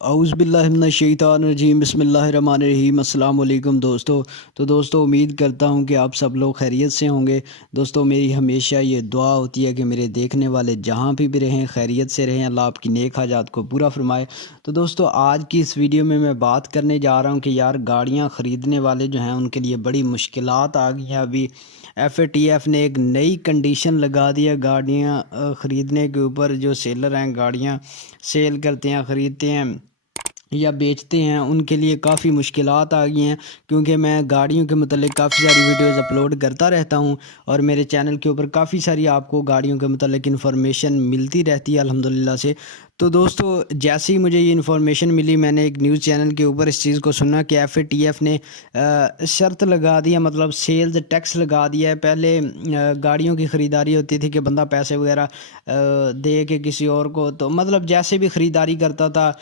اعوذ باللہ من الشیطان الرجیم بسم اللہ الرحمن الرحیم السلام علیکم دوستو امید کرتا ہوں کہ آپ سب لوگ خیریت سے ہوں گے۔ دوستو میری ہمیشہ یہ دعا ہوتی ہے کہ میرے دیکھنے والے جہاں بھی رہیں خیریت سے رہیں، اللہ آپ کی نیک حاجات کو پورا فرمائے۔ تو دوستو آج کی اس ویڈیو میں بات کرنے جا رہا ہوں کہ یار گاڑیاں خریدنے والے جو ہیں ان کے لیے بڑی مشکلات آ گئی ہیں۔ ابھی FATF نے ایک نئی کنڈیشن لگا دیا گاڑیاں خریدنے کے اوپر۔ جو سیلر ہیں، گاڑیاں سیل کرتے ہیں، خریدتے ہیں یا بیچتے ہیں، ان کے لیے کافی مشکلات آ گئی ہیں، کیونکہ میں گاڑیوں کے متعلق کافی ساری ویڈیوز اپلوڈ کرتا رہتا ہوں اور میرے چینل کے اوپر کافی ساری آپ کو گاڑیوں کے متعلق انفارمیشن ملتی رہتی ہے الحمدللہ سے۔ تو دوستو جیسے ہی مجھے یہ انفارمیشن ملی، میں نے ایک نیوز چینل کے اوپر اس چیز کو سنا کہ FATF نے شرط لگا دیا، مطلب سیلز ٹیکس لگا دیا ہے۔ پہلے گاڑیوں کی خریداری ہوتی تھی کہ بندہ پیسے وغیرہ دے کے کسی اور کو، تو مطلب جیسے بھی خریداری کرتا تھا،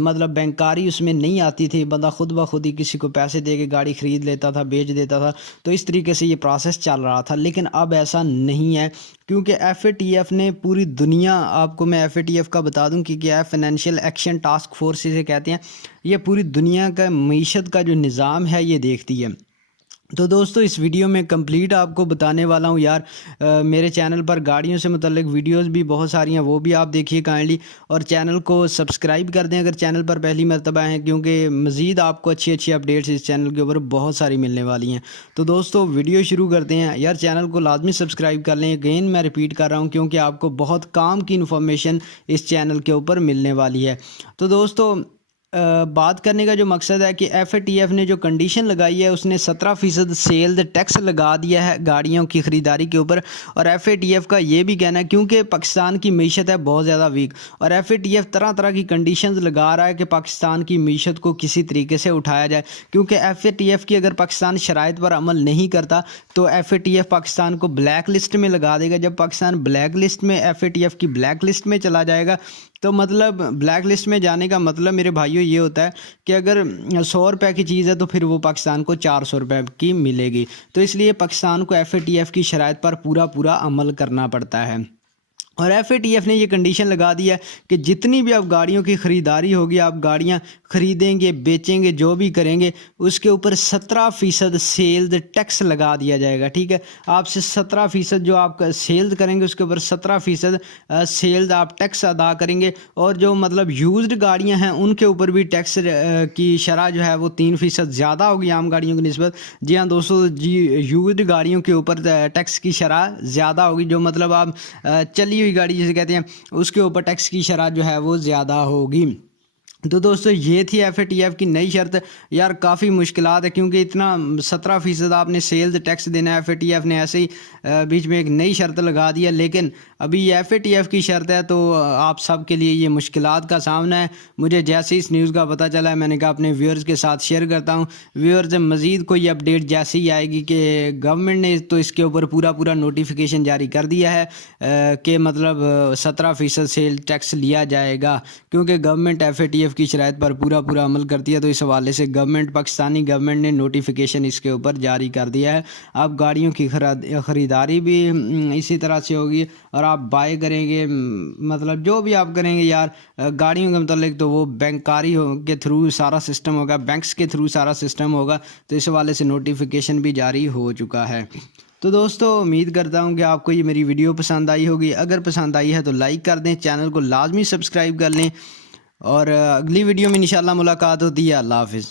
مطلب بینکاری اس میں نہیں آتی تھی، بندہ خود بخود ہی کسی کو پیسے دے کے گاڑی خرید لیتا تھا، بیچ دیتا تھا۔ تو اس طریقے سے یہ پروسیس چل رہا تھا، لیکن اب ایسا نہیں ہے، کیونکہ FATF نے پوری دنیا، آپ کو میں FATF کا بتا دوں کہ کیا ہے، فائنینشیل ایکشن ٹاسک فورس اسے کہتے ہیں، یہ پوری دنیا کا معیشت کا جو نظام ہے یہ دیکھتی ہے۔ تو دوستو اس ویڈیو میں کمپلیٹ آپ کو بتانے والا ہوں یار، میرے چینل پر گاڑیوں سے متعلق ویڈیوز بھی بہت ساری ہیں، وہ بھی آپ دیکھیے کائنڈلی، اور چینل کو سبسکرائب کر دیں اگر چینل پر پہلی مرتبہ ہیں، کیونکہ مزید آپ کو اچھی اپڈیٹس اس چینل کے اوپر بہت ساری ملنے والی ہیں۔ تو دوستو ویڈیو شروع کرتے ہیں یار، چینل کو لازمی سبسکرائب کر لیں، اگین میں ریپیٹ کر رہا ہوں کیونکہ آپ کو بہت کام کی انفارمیشن اس چینل کے اوپر ملنے والی ہے۔ تو دوستو بات کرنے کا جو مقصد ہے کہ FATF نے جو کنڈیشن لگائی ہے، اس نے 17% سیلز ٹیکس لگا دیا ہے گاڑیوں کی خریداری کے اوپر، اور FATF کا یہ بھی کہنا ہے کیونکہ پاکستان کی معیشت ہے بہت زیادہ ویک، اور FATF طرح کی کنڈیشنز لگا رہا ہے کہ پاکستان کی معیشت کو کسی طریقے سے اٹھایا جائے، کیونکہ FATF کی اگر پاکستان شرائط پر عمل نہیں کرتا تو FATF پاکستان کو بلیک لسٹ میں لگا دے گا۔ جب پاکستان بلیک لسٹ میں، FATF کی بلیک لسٹ میں چلا جائے گا، تو مطلب بلیک لسٹ میں جانے کا مطلب میرے بھائیوں یہ ہوتا ہے کہ اگر 100 روپے کی چیز ہے تو پھر وہ پاکستان کو 400 روپے کی ملے گی۔ تو اس لیے پاکستان کو FATF کی شرائط پر پورا عمل کرنا پڑتا ہے، اور FATF نے یہ کنڈیشن لگا دی ہے کہ جتنی بھی آپ گاڑیوں کی خریداری ہوگی، آپ گاڑیاں خریدیں گے، بیچیں گے، جو بھی کریں گے، اس کے اوپر 17% سیلز ٹیکس لگا دیا جائے گا۔ ٹھیک ہے، آپ سے 17% جو آپ سیلز کریں گے اس کے اوپر 17% سیلز آپ ٹیکس ادا کریں گے، اور جو مطلب یوزڈ گاڑیاں ہیں ان کے اوپر بھی ٹیکس کی شرح جو ہے وہ 3% زیادہ ہوگی عام گاڑیوں کی نسبت۔ جی ہاں دوستو، یوزڈ گاڑیوں کے اوپر ٹیکس کی شرح زیادہ ہوگی، جو مطلب آپ چلی ہوئی گاڑی جسے کہتے ہیں اس کے اوپر ٹیکس کی شرح جو ہے وہ زیادہ ہوگی۔ تو دوستو یہ تھی FATF کی نئی شرط۔ یار کافی مشکلات ہے، کیونکہ اتنا 17% آپ نے سیلز ٹیکس دینا ہے۔ FATF نے ایسے ہی بیچ میں ایک نئی شرط لگا دیا، لیکن ابھی یہ FATF کی شرط ہے تو آپ سب کے لیے یہ مشکلات کا سامنا ہے۔ مجھے جیسے اس نیوز کا پتہ چلا ہے، میں نے کہا اپنے ویورز کے ساتھ شیئر کرتا ہوں۔ ویورز مزید کوئی اپڈیٹ جیسے ہی آئے گی کہ گورنمنٹ نے تو اس کے اوپر پورا نوٹیفیکیشن جاری کر دیا ہے کہ مطلب 17% سیل ٹیکس لیا جائے گا، کیونکہ گورنمنٹ FATF کی شرائط پر پورا عمل کرتی ہے، تو اس حوالے سے پاکستانی گورنمنٹ نے نوٹیفیکیشن اس کے اوپر جاری کر دیا ہے۔ اب گاڑیوں کی خریداری بھی اسی طرح سے ہوگی، اور آپ بائی کریں گے، مطلب جو بھی آپ کریں گے یار گاڑیوں کے متعلق، تو وہ بینکاری کے تھرو سارا سسٹم ہوگا، بینکس کے تھرو سارا سسٹم ہوگا، تو اس حوالے سے نوٹیفیکیشن بھی جاری ہو چکا ہے۔ تو دوستو امید کرتا ہوں کہ آپ کو یہ میری ویڈیو پسند آئی ہوگی، اگر پسند آئی ہے تو لائک کر دیں، چینل کو لازمی سبسکرائب کر لیں، اور اگلی ویڈیو میں انشاءاللہ ملاقات ہوتی ہے۔ اللہ حافظ۔